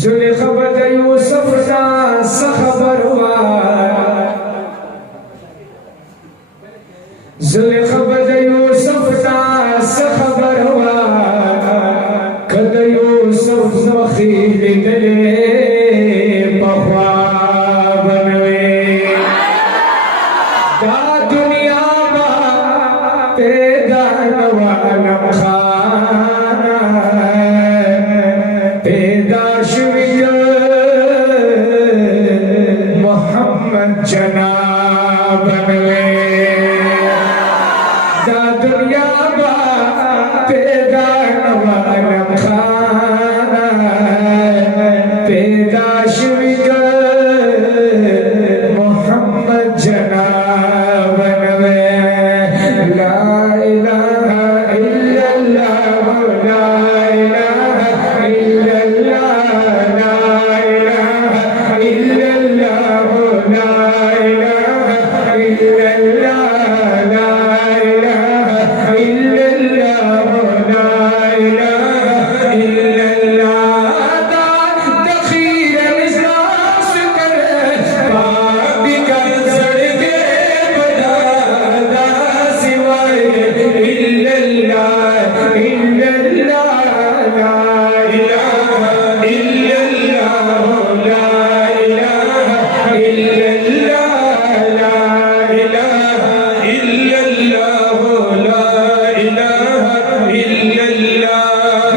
जुलेखा बद यूसुफ ना सखबर हुआ, जुलेखा बद यूसुफ ना सखबर हुआ, कद यूसुफ ज़ख़ीर गले बख्वाब नवे दा दुनिया बा पैदा नवालम खाना पैदा शुविय मोहम्मद जनाब नवे दा दुनिया बा पैदा नवालम खाना पैदा शुविय मोहम्मद जनाब नवे ला इलाहा इल्लल्लाह ला इलाहा इल्लल्लाह ला इलाहा इल्लल्लाह ला इलाहा इल्लल्लाह ला इलाहा इल्लल्लाह ला इलाहा इल्लल्लाह दा दखीर इस्लाम से करे पापी का सड़के बदा दा सिवाय इल्लल्लाह इल्लल्लाह ला इलाहा इल्लल्लाह ला इलाहा इल्लल्लाह ला इलाहा इल्लल्लाह ला इलाहा इल्लल्लाह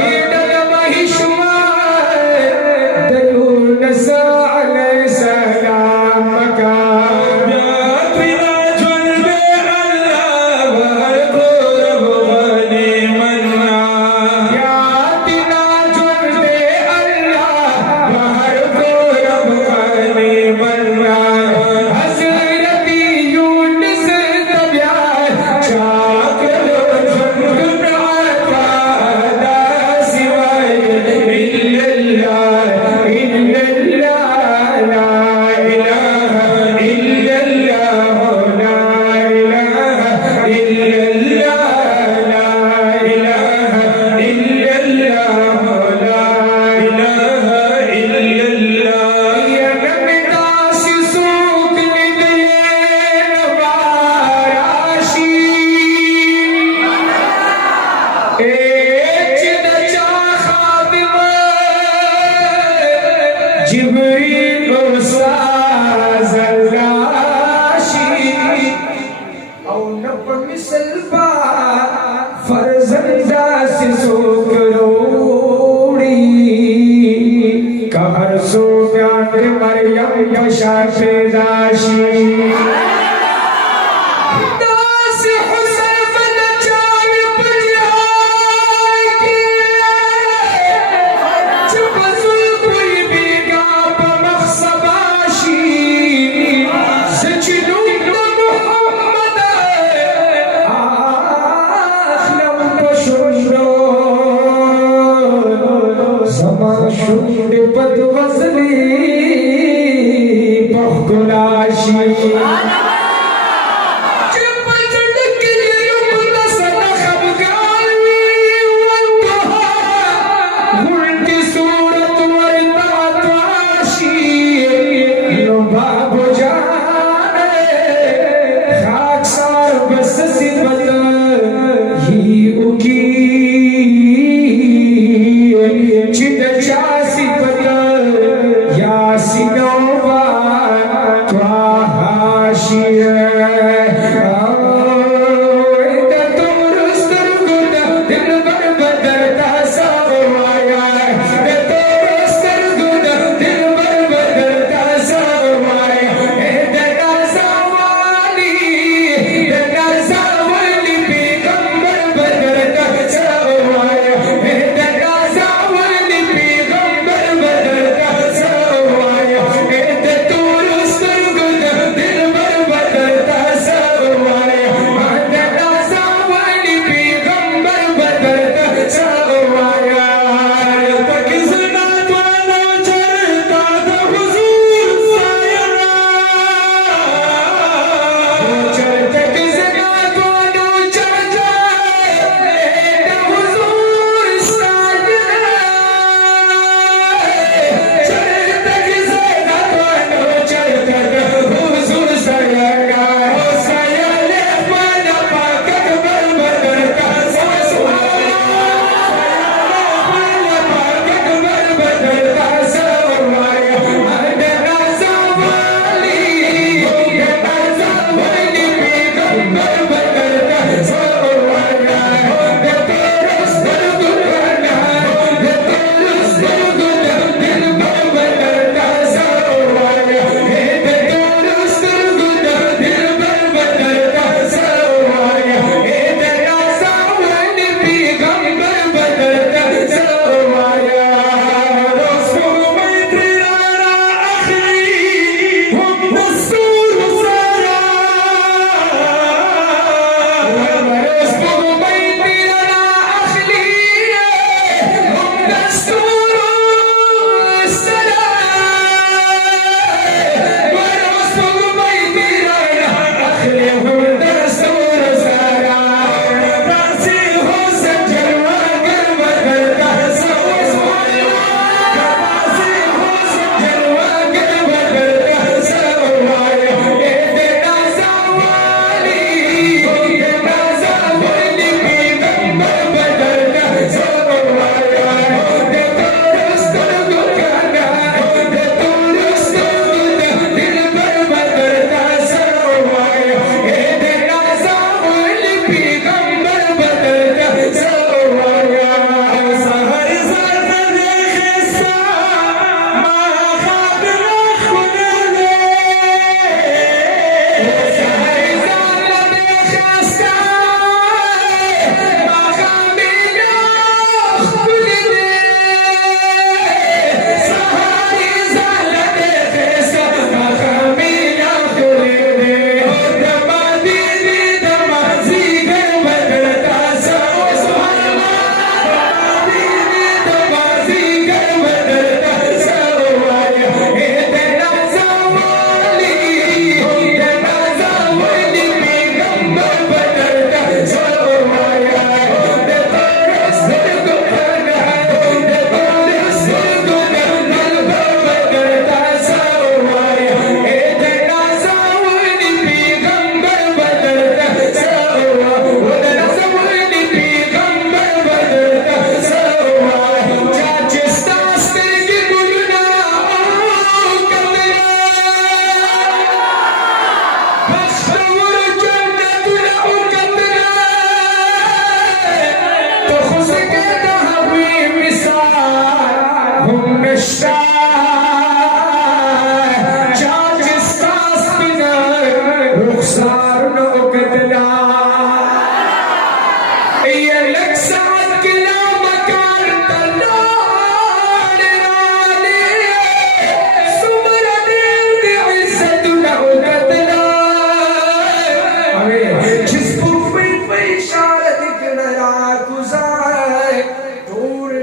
हिदल महिशुमार दयूनस अलैहिस्सलाम का बिना जुल्बे अल्लाह हर को रब गनी मन्ना या बिना जुल्बे अल्लाह हर को रब गनी मन्ना हज़रत यूनुस तबिया चाक लो जुल्ब आता दा सिवाय इल्लल्लाह इल्लल्लाह ला इलाहा इल्लल्लाह ला इलाहा इल्लल्लाह ला इलाहा इल्लल्लाह ला इलाहा इल्लल्लाह या नबदास सूक निदये नवाराशी एच दचा खादिम जिब्रील उस्ताद अल्लाशी औ नब मिसल बा फरजंदा से सोक रोड़ी कहर सो प्यार मरियम यशा पैदाशी दास हुसैन बन चाल बजाए की चुप जुल्फी बीगा बमखसबाशी सचनू मोहम्मद आखलम बशुरो समा शुंड पद वजली बहुगुलाशी चिद चासी पता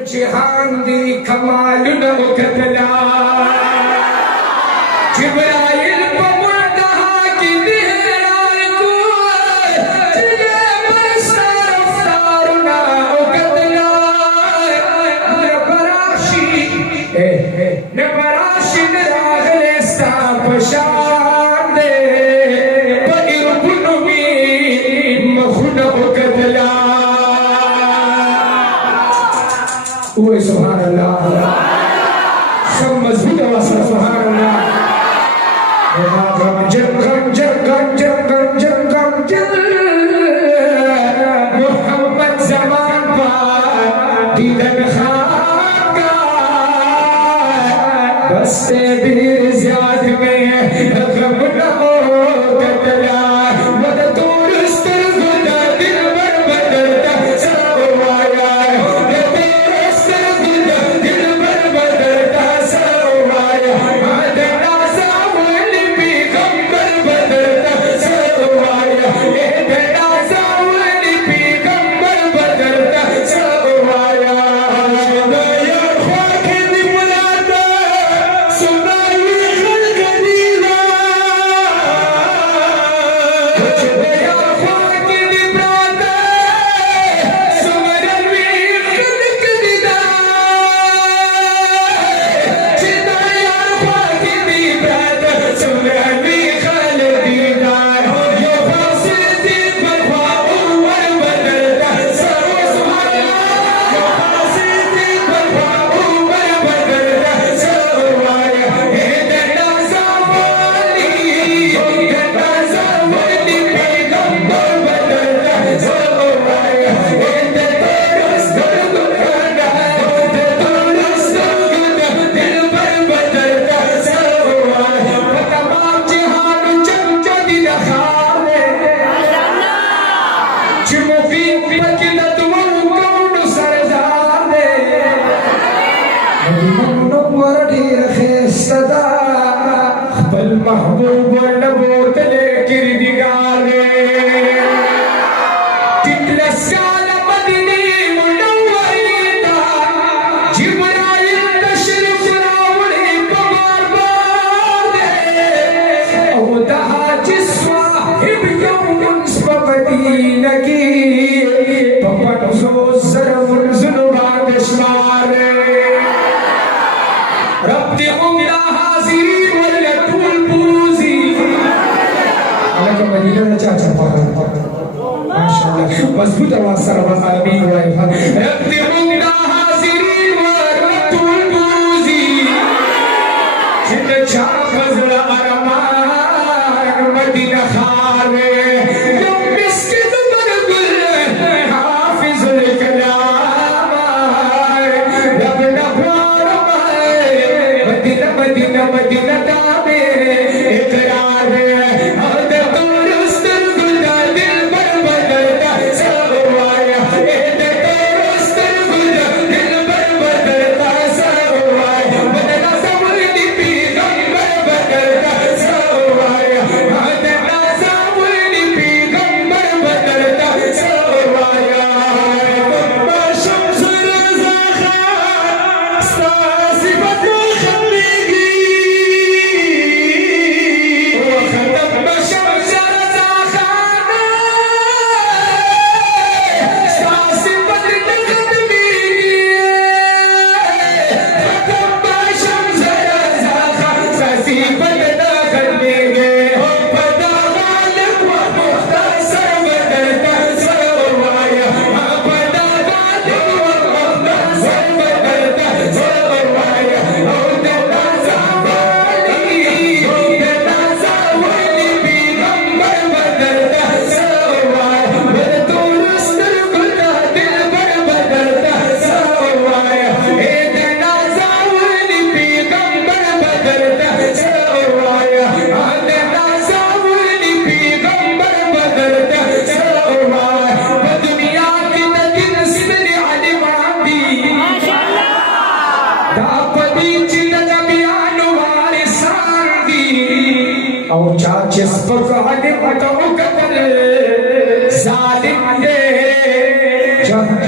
जहान दी कमाल न उकतला जिब्राइल पमुर्दहा की दिहराय को चले बरसा रफ्तार न उकतला नबराशी रागले सा पशान दे बगिर बुनुमी मखुन उकतला सुभान अल्लाह सब मजबूत आवाज से सुभान अल्लाह जंगम जंगम जंगम जंगम जंग मोहम्मद जमान पर दीदन खाका बस्ते बीर ज़ियाद में गम न हो कतला वद दूरस्तर गुदा दिल बर बदलता सवाया महबूब नबोतले किरदिगारे तितलसाल मदनी मुनव्वरीता जिब्राइल तशरीफ रावणे पमार बादे औ दहा जिस्वा हिब यौम सबदीन की पपन जो सरमुन जुनुबा दशमारे रब्बी उम्दा हाजिरी मजबूत आवाज सरवर आमीन रब्बी उम्दा हाजिरीन व रब्बुल बुरूजी जिन छा फजल अरमान मदीना खाने यम मिस्किन मरगुल हाफिजुल कलाम रब्ना मदीना मदीना मदीना ताबे इकरार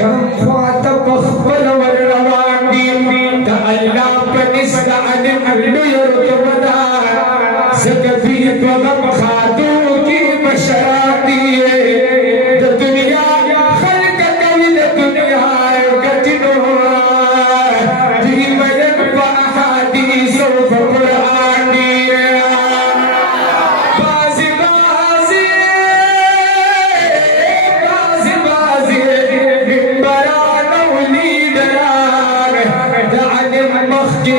जब ख्वात बखबल वरवा कि